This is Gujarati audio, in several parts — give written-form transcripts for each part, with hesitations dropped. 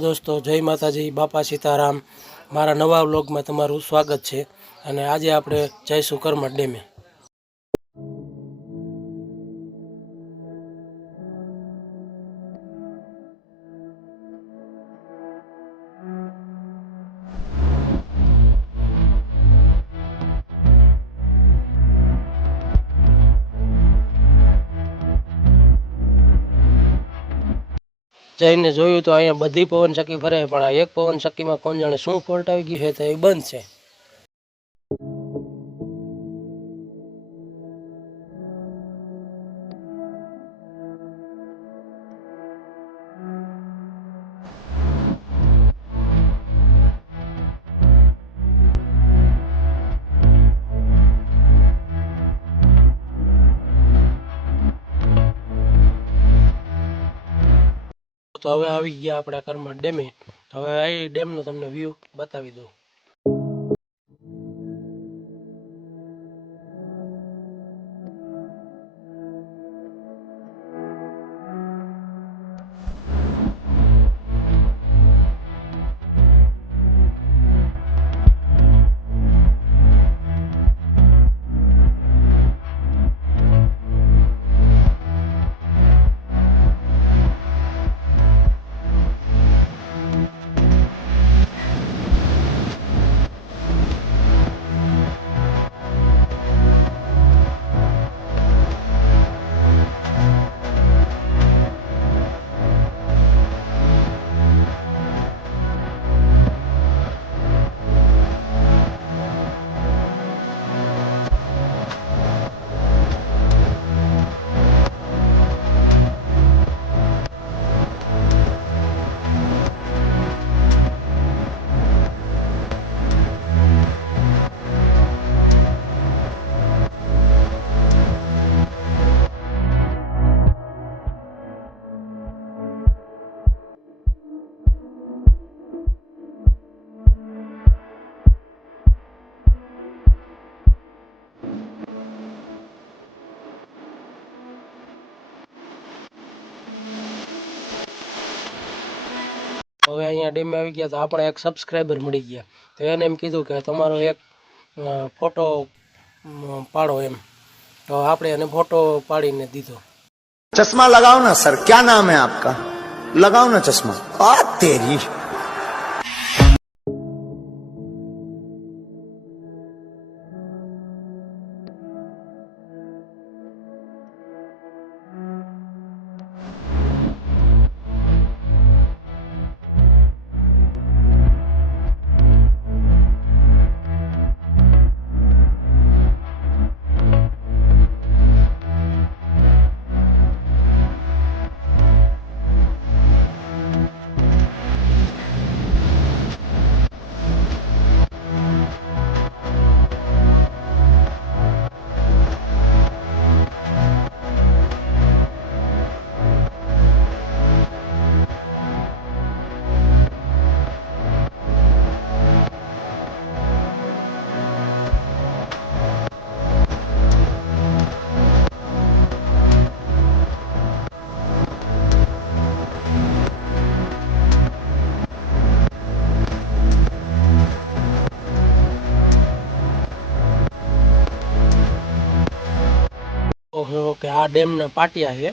दोस्तों जय माताजी बापा सीताराम मारा नवा व्लॉग में तमारू स्वागत है। अने आज आपणे जईशुं करमठ डेमे। जईने जोयुं तो अहींया बधी पवन चक्की फरे पण आ एक पवन चक्की में कोण जाणे शुं फॉल्ट आवी गई है तो ए बंद छे। तो हवे आवी गया आपणे करमठ डेमे। हवे आ डेमनो तमने व्यू बतावी दઉં। હવે અહીંયા ડેમ આવી ગયા તો આપણે એક સબસ્ક્રાઇબર મળી ગયા તો એને એમ કીધું કે તમારો એક ફોટો પાડો એમ તો આપણે એને ફોટો પાડીને દીધો। चश्मा लगाओ ना सर, क्या नाम है आपका? लगाओ ना चश्मा। आ तेरी કે આ ડેમના પાટિયા છે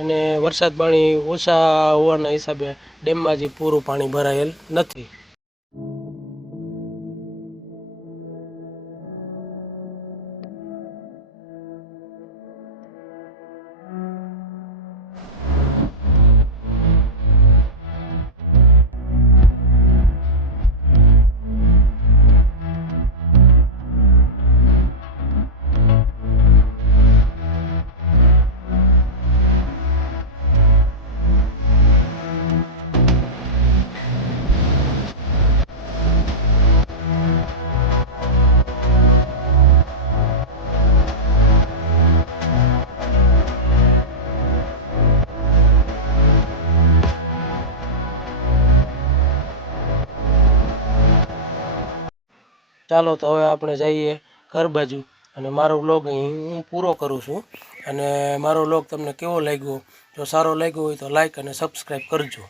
અને વરસાદ પાણી ઓછા હોવાના હિસાબે ડેમમાં જે પૂરું પાણી ભરાયેલ નથી। ચાલો તો હવે આપણે જઈએ ઘર બાજુ અને મારો વ્લોગ અહીં હું પૂરો કરું છું અને મારો વ્લોગ તમને કેવો લાગ્યો જો સારો લાગ્યો હોય તો લાઈક અને સબસ્ક્રાઈબ કરજો।